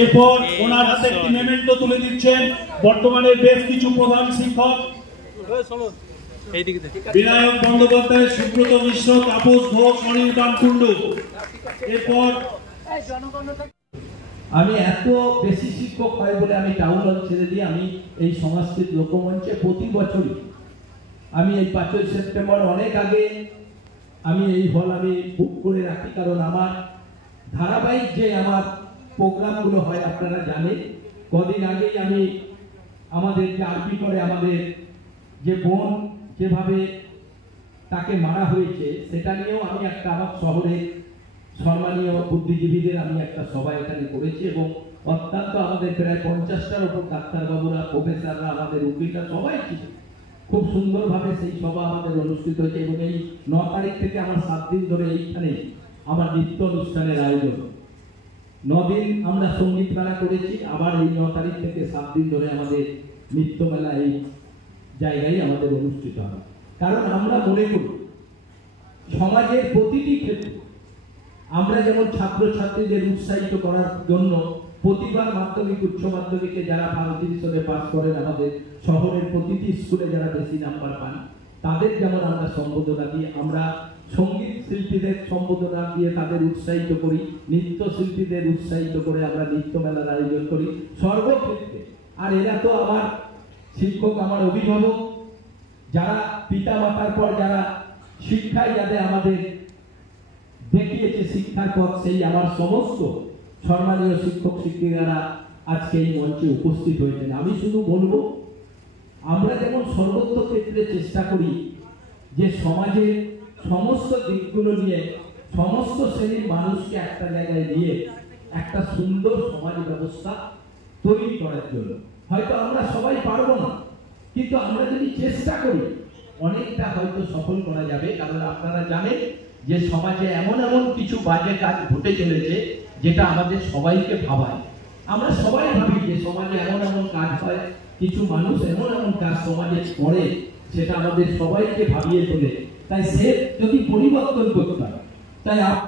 এরপর ওনার হাতে একটি মেমেন্টো তুলে দিচ্ছেন বর্তমানে বেশ কিছু প্রধান শিক্ষক বিনায়ক বন্দ্যোপাধ্যায়, সুব্রত মিশ্র, তাপস ঘোষ, অনির্বাণ কুণ্ডু। এরপর আমি এত বেশি শিক্ষক হয় বলে আমি টাউন হল ছেড়ে দিয়ে আমি এই সংস্কৃত লোকমঞ্চে প্রতি বছরই আমি এই 5ই সেপ্টেম্বর অনেক আগে আমি এই হল আমি বুক করে রাখি, কারণ আমার ধারাবাহিক যে আমার প্রোগ্রামগুলো হয় আপনারা জানেন। কদিন আগেই আমি আমাদের যে আরপি করে আমাদের যে বোন যেভাবে তাকে মারা হয়েছে সেটা নিয়েও আমি একটা আমার শহরে সম্মানীয় বুদ্ধিজীবীদের আমি একটা সভা এখানে করেছি এবং অত্যন্ত আমাদের প্রায় 50টার উপর ডাক্তারবাবুরা, প্রফেসররা, আমাদের উকিলরা সবাই ছিল। খুব সুন্দরভাবে সেই সভা আমাদের অনুষ্ঠিত হয়েছে এবং এই 9 তারিখ থেকে আমার 7 দিন ধরে এইখানে আমার নৃত্য অনুষ্ঠানের আয়োজন। 9 দিন আমরা সঙ্গীত মেলা করেছি, আবার এই 9 তারিখ থেকে 7 দিন ধরে আমাদের নৃত্য মেলা এই জায়গায় আমাদের অনুষ্ঠিত হবে। কারণ আমরা মনে করি সমাজের প্রতিটি ক্ষেত্রে আমরা যেমন ছাত্রছাত্রীদের উৎসাহিত করার জন্য প্রতিবার মাধ্যমিক, উচ্চ মাধ্যমিকে যারা ভালো ডিভিশনে পাস করেন, আমাদের শহরের প্রতিটি স্কুলে যারা বেশি নাম্বার পান তাদের যেমন আমরা সম্বোধনা দিই, আমরা সঙ্গীত শিল্পীদের সম্বোধনা দিয়ে তাদের উৎসাহিত করি, নৃত্য শিল্পীদের উৎসাহিত করে আমরা নৃত্য মেলার আয়োজন করি সর্বক্ষেত্রে। আর এরা তো আমার শিক্ষক, আমার অভিভাবক, যারা পিতা মাতার পর যারা শিক্ষায় যাদের আমাদের দেখিয়েছে শিক্ষার পথ, সেই আমার সমস্ত সম্মানীয় শিক্ষক শিক্ষিকারা আজকে এই মঞ্চে উপস্থিত হয়েছেন। আমি শুধু বলবো আমরা যেমন সর্বত্র ক্ষেত্রে চেষ্টা করি যে সমাজের সমস্ত দিকগুলো নিয়ে সমস্ত শ্রেণীর মানুষকে একটা জায়গায় নিয়ে একটা সুন্দর সমাজ ব্যবস্থা তৈরি করার জন্য। হয়তো আমরা সবাই পারবো না, কিন্তু আমরা যদি চেষ্টা করি অনেকটা হয়তো সফল করা যাবে। কারণ আপনারা জানেন যে সমাজে এমন এমন কিছু বাজে কাজ ঘটে চলেছে যেটা আমাদের সবাইকে ভাবায়। আমরা সবাই ভাবি যে সমাজে এমন এমন কাজ হয়, কিছু মানুষ এমন এমন কাজ সমাজে করে সেটা আমাদের সবাইকে ভাবিয়ে তোলে। তাই সে যদি পরিবর্তন করতে হয়, তাই